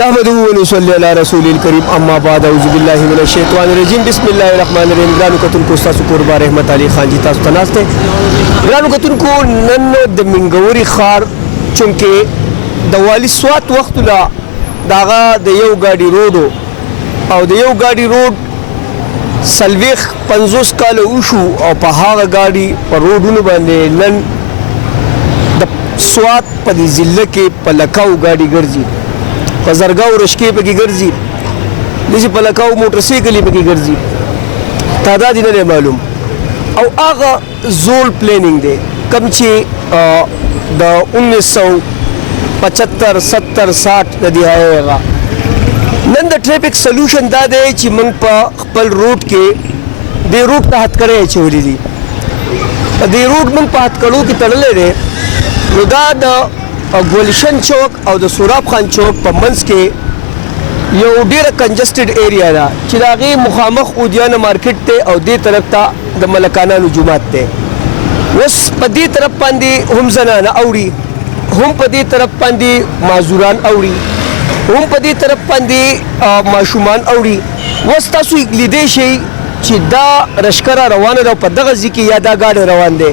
نحمده ونصلي على رسول الكريم اما بعد اعوذ بالله من الشیطان الرجیم بسم الله الرحمن الرحیم. ګرانو کتونکو ستاسو کوربه رحمت علي خان جی تاسو ته ناست دی. ګرانو کتونکو نن د منګوري ښار چونکې د والي سوات وختونه د هغه د یو ګاډي روډ او د یو ګاډي روډ 50 کاله وشو او په هغه ګاډي په روډونو باندې نن د سوات په دې ضلع کې په لکاو ګاډي ګرځي، په زرګاو رشکې پکې ګرځي، داسې په لکاو موټر سایکلې پکې ګرځي، تعداد یې نه دی معلوم. او هغه زول پلیننګ دی کوم چې د 1975 70 60 د دهایو هغه. نن د ټریفک سلوشن دا دی چې موږ په خپل روډ کې د روډ ته هتکړۍ اچولي دي. د روډ موږ په هتکړو کې تړلی دی. نو دا د ګلشن چوک او د سوراب خان چوک په منځ کې یو ډیره کنجسټډ ایریا ده چې د هغې مخامخ اودیانه مارکیټ دی او دې طرف ته د ملکانانو جومات دی. اوس په دې طرف باندې هم زنانه اوړي، هم په دې طرف باندې معذوران اوړي، هم په دې طرف باندې ماشومان اوړي. اوس تاسو لیدی شئ چې دا رشکره روانه ده او په دغه ځای کې یا دا ګاډی روان دی.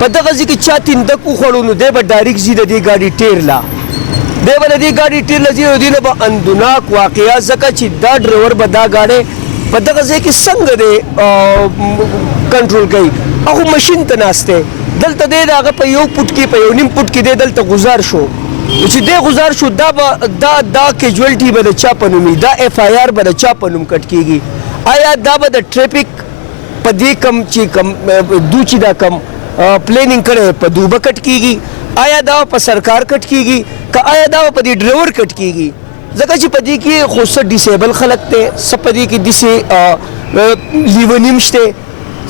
په دغه ځای کې چا تندک وخوړو نو دی به ډایرکټ ځي د دې ګاډي ټیر له، دی به د دې ګاډي ټیر له ځي او دې نه به اندوناک واقعه ځکه چې دا ډرایور به دا ګاډی په دغه ځای کې څنګه دی کنټرول کوي. هغه مشین ته ناست دی، دلته دی د هغه په یو فوټ کې په یو نیم فوټ کې دی دلته گزار شو. چې دی گزار شو دا کیجوالټي به د چا په نوم وي، دا ایف آی آر به د چا په نوم کټ کېږي. آیا دا به د ټریفک په دې کم چې دو چې دا کم پلیننګ کړی په دوبه کټ کېږي؟ آیا دا په سرکار کټ کېږي که آیا دا په دې ډرایور کټ کېږي؟ ځکه چې په دې کې خو څه ډیسیبل خلک دی، څه په دې کې داسې لیونیم شته،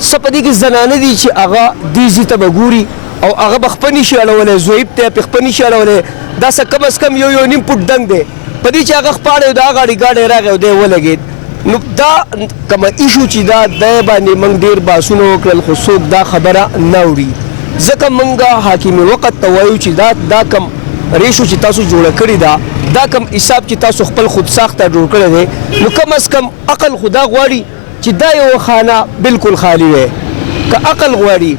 څه په دې کې زنانه دي چې هغه دې ځای ته به ګوري او هغه به خپه نشي اړولی، ضعیف دی پې خپه نشي اړولی. دا څه کم از کم یو نیم فوټ دنګ دی په دې چې هغه خپاړی او دا ګاډی راغی او دی ولګېد. نو دا کومه ایشو چې دا دی باندې موږ ډېر بحثونه وکړل خو څوک دا خبره نه اوري. ځکه موږ حاکم وقت ته وایو چې دا کم ریشو چې تاسو جوړه کړې ده، دا کم حساب چې تاسو خپل خود ساخته جوړ کړی دی، نو کم از کم عقل خو دا غواړي چې دا یوه خانه بالکل خالی وی. که عقل غواړي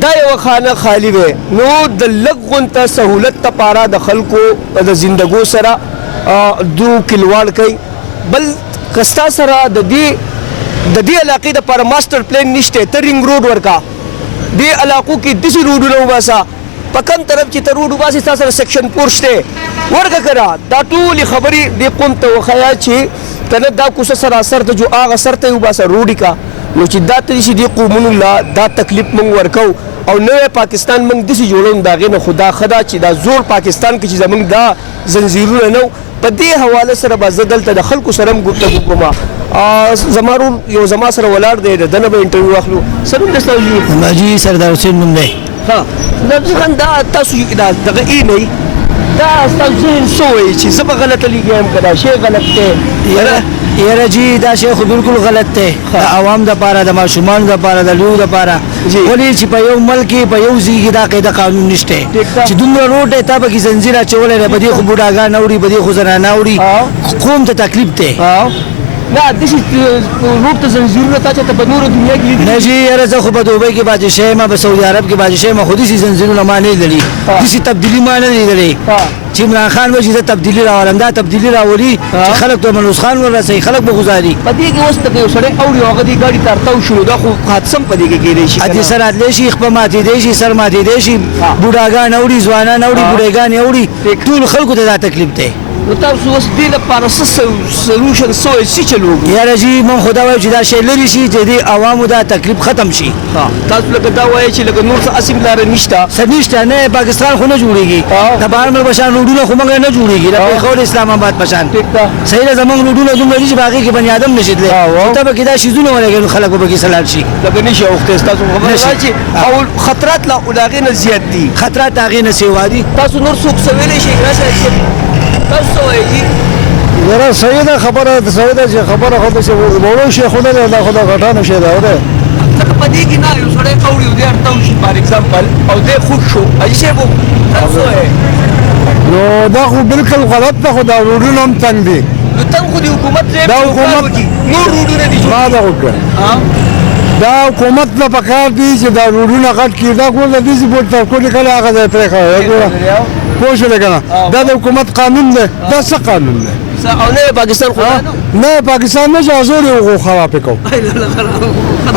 دا یوه خانه خالی وی نو د لږ غونته سهولت دپاره د خلکو د زندګو سره دو کلواړ کوي. بل که ستا سره د دې علاقې دپاره ماسټر پلان نشته، ته رینګ روډ ورکا، دې علاقو کې داسې روډونه وباسه، په کم طرف چې ته روډ وباسې ستا سره سیکشن 4 شته ورکه که نه. دا ټولې خبرې دې قوم ته وښیه چې ته نه دا کوڅه سراسر ته جو هغه سر ته یې وباسه روډې کا. نو چې دا ته چې دې قومونو له دا تکلیف موږ ورکو او نوی پاکستان موږ داسې جوړو د هغې نه خو دا ښه ده چې دا زوړ پاکستان کې چې زموږ دا زنځیرونه نه په دې حواله سره به زه دلته د خلکو سره هم گفتګو کوم. زما ورور یو زما سره ولاړ دی، د ده نه به انټرویو واخلو. څه نوم دی ستاسو جي؟ حاجي سردار حسین نوم دی. ښه سردار خان، دا تاسو دغه ای نه یي، دا ستاسو ذهن څه وایي چې زه به غلطه لیږی یم که دا شی غلط دی؟ یاره جی دا شی خو بالکل غلط دی، د عوام دپاره، د ماشومانو دپاره، د لویو دپاره. ولې چې په یو ملک کې په یو ځای کې دا قاعده قانون نشته چې دومره روډ دی تا پکې زنځیر اچولی دی، په دې خو بوډاګان اوړي، په دې خو زنانه اوړي، قوم ته تکلیف دی. نه داسې روډ ته زنځیرونه تا چېرته په نورو دنیا کې لیدلي؟ نه جي یاره زه خو په دوبۍ کې بادشاه یم، په سعودي عرب کې بادشاه یم، خو داسې زنځیرونه ما نه لیدلي، داسې تبدیلي ما نه لیدلې چې عمران خان به چې زه تبدیلي راولم. دا تبدیلي راولي چې خلک ته منوس خان ورسوي، خلک به ګزاري. په دې کې اوس ته یو سړی اوړي او هغه دې ګاډي ته ارتاو شو، دا خو حادثه هم په دې کې کېدی شي. ادې سر راتلی شي، خپه ماتېدی شي، سر ماتېدی شي، بوډاګان اوړي، ځوانان اوړي، بوډېګانې اوړي، ټول خلکو ته دا تکلیف دی. نو تاسو اوس دې لپاره څه سلوشن څه وایي څه چل وکړو؟ یاره جي موږ خو دا وایو چې دا شی لرې شي چې دې عوامو دا تکلیف ختم شي. تاسو لکه دا وایي چې لکه نور څه اسیم لاره نشته؟ څه نشته، نه پاکستان خو نه جوړېږي، د بهر ملک په شان روډونه خو موږ نه جوړېږي، د پېښور اسلام آباد په شان. صحیح ده، زموږ روډونه دومره دي چې په هغې کې بني ادم نشي تللی، ته به کې دا شیزونه ولګوي نو خلک به پکې سلاړ شي. لکه نشي اوښتی، ستاسو خبره ده چې او خطرات له هغې نه زیات دي، خطرات د هغې نه سیوا دي. تاسو نور څوک څه ویلی شئ؟ تاسو څه وایي جي؟ یاره صحیح ده، خبره صحیح ده چې خبره خو داسې وړو شیخونه دی، دا خو د غټانو شی ده. ځکه په دې کې نه یو سړی اوړي او دی ارتاو شي فار ایګزامپل او دی خوږ شو، حاجي صاحب تاسو وایئ نو دا خو بالکل غلط ده خو دا روډونه هم تنګ دي نو تنګ خو د حکومت دی دا حکومت نور روډونه دي ما دا وکړه دا حکومت نه پکار دی چې دا روډونه غټ کړي دا ګور د دې بوت تر کوټه کله هغه ځای پرې کوي پوه شو کنه دا د حکومت قانون دی دا څه قانون دی او نه پاکستان خو نه پاکستان نه ازور یو خراب کو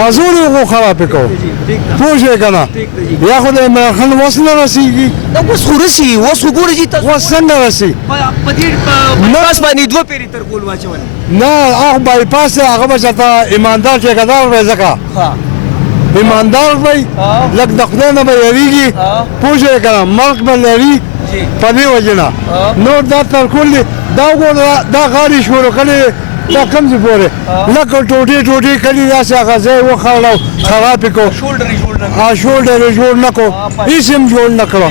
ازور یو خراب کو پوه شو کنه یا خو د عمران خان وسنه رسیږي دا اوس خو رسي اوس وګورئ چې تاسو وسنه رسي په دې باس باندې دوه پیری تر کول واچول نه هغه بای پاس هغه بچا ایماندار ټیکدار وای زکه ایماندار وای لکه د خدای نه به یریږي پوه شو کنه ملک به لري په دې وجنه نور دا تر کول دا وګوره دا غاړي شروع کړي دا کم څه پوره لکه ټوټي کړي دا څنګه ځای وخاړو خراب کو شولډر جوړ نکو هیڅ جوړ نکړو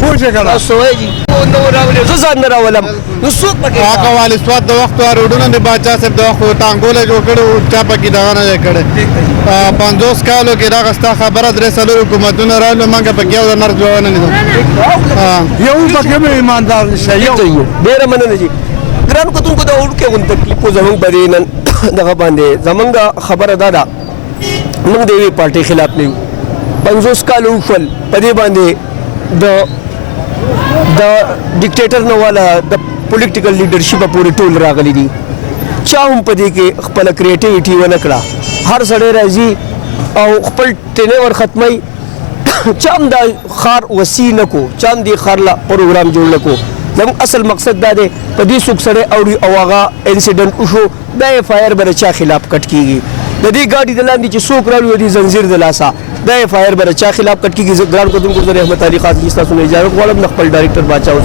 پوه شو کنه سوېږي نو راولې زه نه راولم نو څوک پکې هغه والی سوات د وخت روډونه د بادشاہ صاحب د وخت ټانګول جوړ کړو چا پکې دا نه کړي 50 کالو کې دا غستا خبره درې سالو حکومتونه رااله مونږ پکې یو نر جوړ نه دي یو پکې به ایماندار نشه یو ډېر مننه جی ګران کوتونکو دا وړکه غون تکلیفو زمونږ باندې نن دغه باندې زمونږ خبره دا موږ د یوې پارټۍ خلاف نه یو 50 کالو فل په دې باندې د ډیکټیټر نه والا د پولیټیکل لیډرشپ پورې ټول راغلي دي چا هم په دې کې خپل کریټیویټي ونه کړه هر سړی راځي او خپل ټینور ختمي چا هم دا خار وسیع نه کو چا هم دې خار لا پروګرام جوړ نه کو زموږ اصل مقصد دا دی په دې څوک سړی اوري او هغه انسیډنټ وشو دا اف آی آر به د چا خلاف کټ کیږي د دې ګاډي د لاندې چې څوک راوړي دي زنجیر د لاسه دا اف آی آر به د چا خلاف کټ کیږي ګران کوتونکو زه رحمت علي خان تاسو نه اجازه غواړم خپل ډایرکټر باچا